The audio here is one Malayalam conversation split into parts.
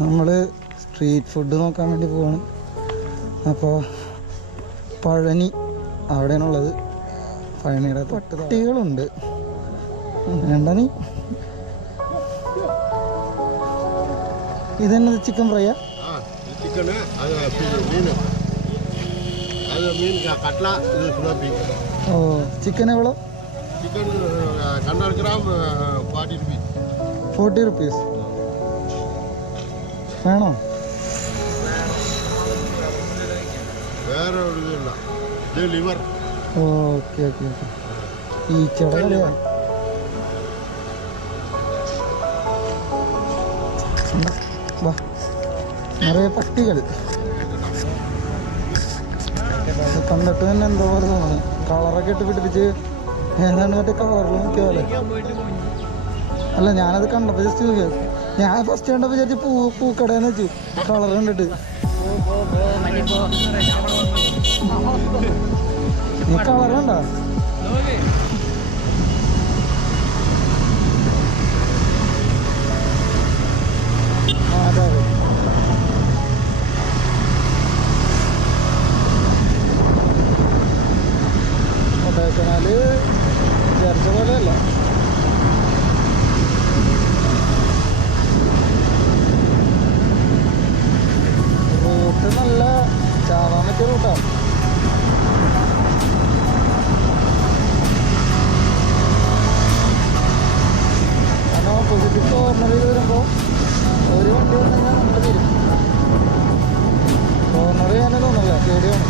നമ്മൾ സ്ട്രീറ്റ് ഫുഡ് നോക്കാൻ വേണ്ടി പോവാണ്. അപ്പോൾ പഴനി അവിടെയാണുള്ളത്. പഴനിയുടെ പട്ടികളുണ്ട്. വേണ്ട നീ ഇതെന്നത് ചിക്കൻ ഫ്രൈയാ? ഓ ചിക്കൻ എവ്വളോ? 40 റുപ്പീസ് വേണോ? Okay okay okay. ഈ ചെട നിറയെ പട്ടികൾ കണ്ടിട്ട് തന്നെ എന്തോ പോലെ തോന്നുന്നു. കളറൊക്കെ ഇട്ട് പിടിപ്പിച്ച് ഏതാണ്ട് മറ്റേ കളറിൽ നോക്കിയ പോലെ. അല്ല ഞാനത് കണ്ടപ്പോൾ ജസ്റ്റ് നോക്കിയത്. ഞാൻ ഫസ്റ്റ് കണ്ടപ്പോൾ വിചാരിച്ച് പൂക്കടയെന്ന് വെച്ചു കളർ കണ്ടിട്ട്. നീ കളർ കണ്ടോ? അതെ അതെ. കൊടൈക്കനാല് വിചാരിച്ച പോലെയല്ല. റൂട്ട് നല്ല ചാവാൻ പറ്റിയ റൂട്ടാണ്. കാരണം ഓപ്പോസിറ്റ് കോർണറിൽ വരുമ്പോൾ ഒരു വണ്ടി വന്നു കഴിഞ്ഞാൽ നമ്മൾ തരും. കോർണർ ചെയ്യാനേ തോന്നല്ല, പേടിയാണ്.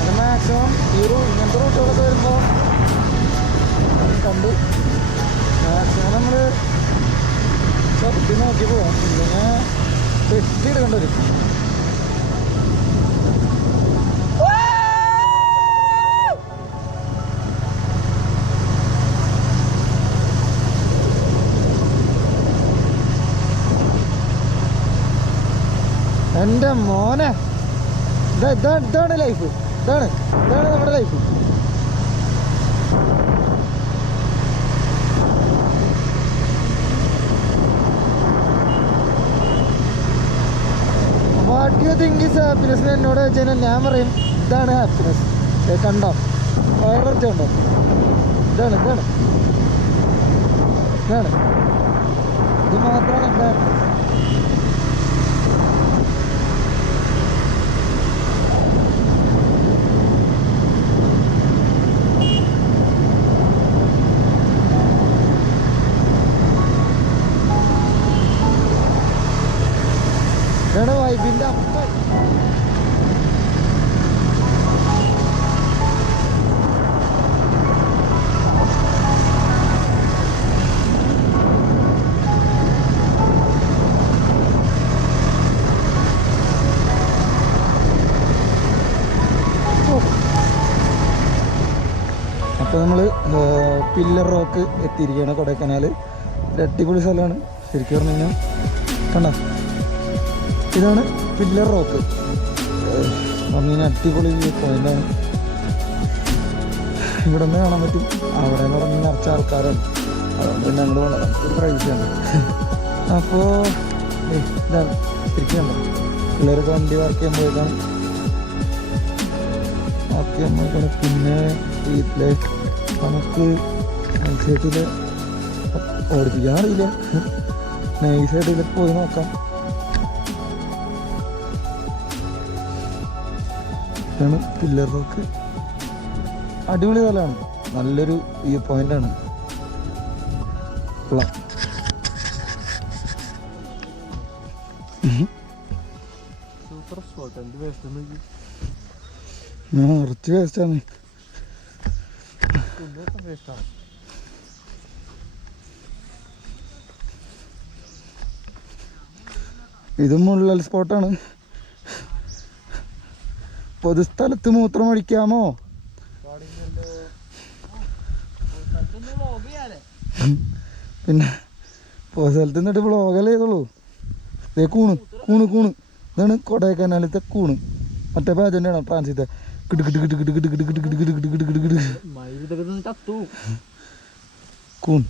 അത് മാക്സിമം ഇങ്ങനത്തെ റൂട്ടുകളൊക്കെ വരുമ്പോൾ കണ്ട് മാക്സിമം നമ്മൾ ചവിട്ടി നോക്കി പോവാം. ഇല്ലെങ്കിൽ പെട്ടിയെടുക്കേണ്ടി വരും. എൻ്റെ മോനെ ഇതാണ് ലൈഫ്. ഇതാണ് നമ്മുടെ life. What you think is happiness എന്നോട് വെച്ച് കഴിഞ്ഞാൽ ഞാൻ പറയും ഇതാണ് ഹാപ്പിനെസ്. കണ്ടോ വയറിറച്ച കണ്ടോ? ഇതാണ് ഇത് മാത്രമാണ് എൻ്റെ ഹാപ്പിനെസ്. ഇതാണ് വൈബിൻ്റെ അപ്പം. അപ്പോൾ നമ്മൾ പില്ലർ റോക്ക് എത്തിയിരിക്കുകയാണ്. കൊടൈക്കനാൽ ഒരു അടിപൊളി സ്ഥലമാണ് ശരിക്കും പറഞ്ഞു കഴിഞ്ഞാൽ. കണ്ടോ ഇതാണ് പില്ലർ റോക്ക്. പറഞ്ഞു കഴിഞ്ഞാൽ അടിപൊളി പോയിന്റാണ്. ഇവിടെ നിന്ന് കാണാൻ പറ്റും. അവിടെ എന്ന് പറഞ്ഞാൽ നിറച്ച ആൾക്കാരാണ്. അതുകൊണ്ട് പിന്നെ അങ്ങോട്ട് പോകണം, ഒരു പ്രൈവസിയാണ്. അപ്പോൾ ഇതാണ് ശരിക്കും കണ്ടോ പിള്ളേരൊക്കെ വണ്ടി വർക്ക് ചെയ്യാൻ പോയതാണ്. വർക്ക് ചെയ്യാൻ പോയിട്ടാണ്. പിന്നെ വീട്ടിലെ നമുക്ക് നൈസായിട്ടിൽ ഓടിപ്പിക്കാൻ അറിയില്ല. നൈസായിട്ടിൽ പോയി നോക്കാം. ഇതാണ് പില്ലർ റോക്ക്. അടിപൊളി സ്ഥലമാണ്. നല്ലൊരു വ്യൂ പോയിന്റാണ്. Super spot. എന്ത് വേസ്റ്റ് കുറച്ച് വേസ്റ്റാണ്. ഇതും മുള്ളൽ സ്പോട്ടാണ്. പൊതുസ്ഥലത്ത് മൂത്രം ഒഴിക്കാമോ? പിന്നെ പൊതുസ്ഥലത്ത് നിന്നിട്ട് വ്ളോഗല്ലേ ചെയ്തോളൂ. ഇതേ കൂണ് ഇതാണ് കൊടൈക്കനാലത്തെ കൂണ്. മറ്റേ പാജൻ്റെയാണ് ട്രാൻസിത്തെ. കിട് കിട് കിട് കിട് കിട് കിട് കിട് കിട് കിട് കിട് കിട് കിട് കിട്. കൂൺ.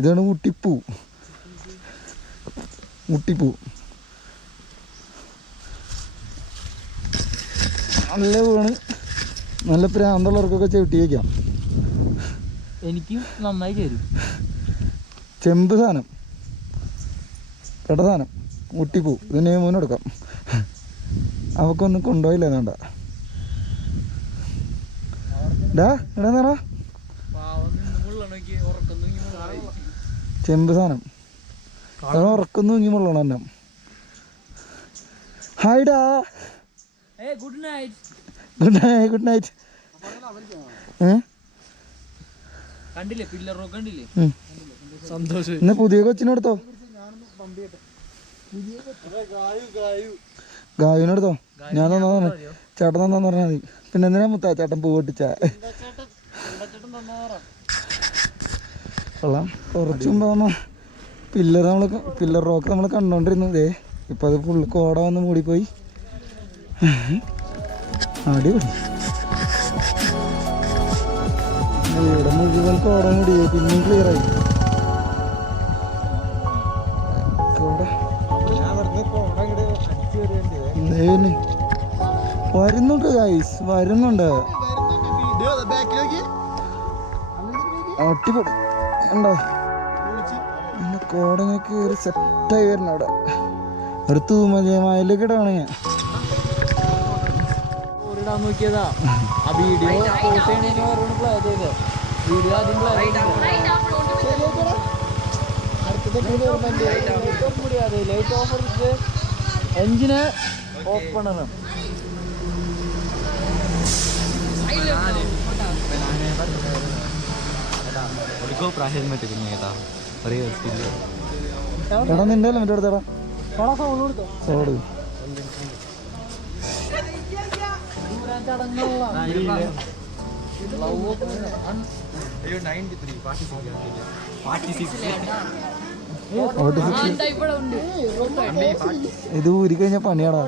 ഇതാണ് മുട്ടിപ്പൂ. മുട്ടിപ്പൂ നല്ല പൂവാണ്. നല്ല പ്രാന്തമുള്ളവർക്കൊക്കെ ചവിട്ടി വയ്ക്കാം. എനിക്ക് നന്നായി ചേരും. ചെമ്പ് സാധനം, പെട സാധനം, മുട്ടിപ്പൂ. ഇതിന് മുന്നെടുക്കാം. അവക്കൊന്നും കൊണ്ടുപോയില്ല വേണ്ട. എടാ ചെമ്പ് സാധനം ഉറക്കുന്നു ഇങ്ങി മുള്ളണം എന്നെ. ഹായ്ഡാ, good night. Good night. Good night. കണ്ടില്ലേ പില്ലർ റോക്ക് കണ്ടില്ലേ? സന്തോഷം. ഇന്ന് പുതിയ കൊച്ചിനെടുത്തോ, ഗായുനെടുത്തോ. ഞാൻ തന്നാ ചേട്ടൻ തന്നാന്ന് പറഞ്ഞാൽ മതി. പിന്നെ എന്തിനാ മുത്താ ചേട്ടൻ പൂ പൊട്ടിച്ച. കൊള്ളാം. കുറച്ച് മുമ്പ് പില്ലർ റോക്ക് നമ്മൾ കണ്ടോണ്ടിരുന്നു. ഇപ്പം അത് ഫുള്ള് കോട വന്ന് മൂടിപ്പോയി. അടിപൊളി. ഇവിടെ മുഴുവൻ കോട മൂടി പിന്നെയും ക്ലിയറായി. വരുന്നുണ്ട് ഗൈസ്, വരുന്നുണ്ട്. അടിപൊളി ഉണ്ടോ? കോട ഇങ്ങനെ കയറി സെറ്റായി വരണം. അവിടെ ഒരു തൂമലയിലേക്ക് ഇടാണ് ഞാൻ. നോക്കിയതാ ആ വീഡിയോ വീഡിയോ ആദ്യം ലൈറ്റ് ഓഫ് ചെയ്തിട്ട് എഞ്ചിന് ഓഫ് പണണം. എടാ നിന്റെ ഹെൽമെറ്റ് എടുത്തേടാ. സോഡ് ഇത് ഊരി കഴിഞ്ഞ പണിയാടാ.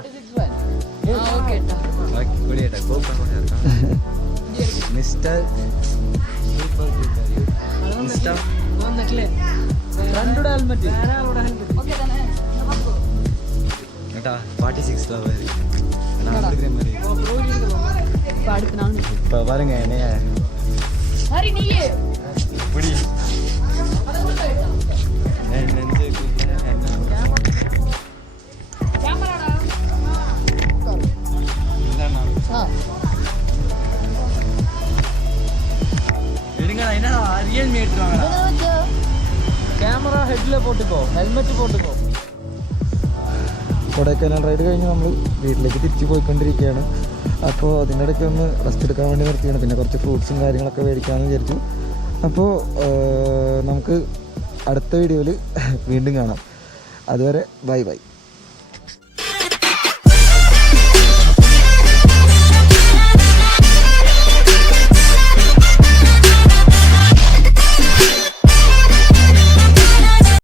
பாருங்க என்னைய இப்படி ക്യാമറ ഹെഡിലെ പോട്ടിപ്പോ, ഹെൽമെറ്റ് പോട്ടിപ്പോ. കൊടൈക്കനാൽ റൈഡ് കഴിഞ്ഞ് നമ്മൾ വീട്ടിലേക്ക് തിരിച്ചു പോയിക്കൊണ്ടിരിക്കുകയാണ്. അപ്പോൾ അതിനിടയ്ക്ക് ഒന്ന് റെസ്റ്റ് എടുക്കാൻ വേണ്ടി നിർത്തിയാണ്. പിന്നെ കുറച്ച് ഫ്രൂട്ട്സും കാര്യങ്ങളൊക്കെ മേടിക്കാമെന്ന് വിചാരിച്ചു. അപ്പോൾ നമുക്ക് അടുത്ത വീഡിയോയിൽ വീണ്ടും കാണാം. അതുവരെ ബൈ ബൈ.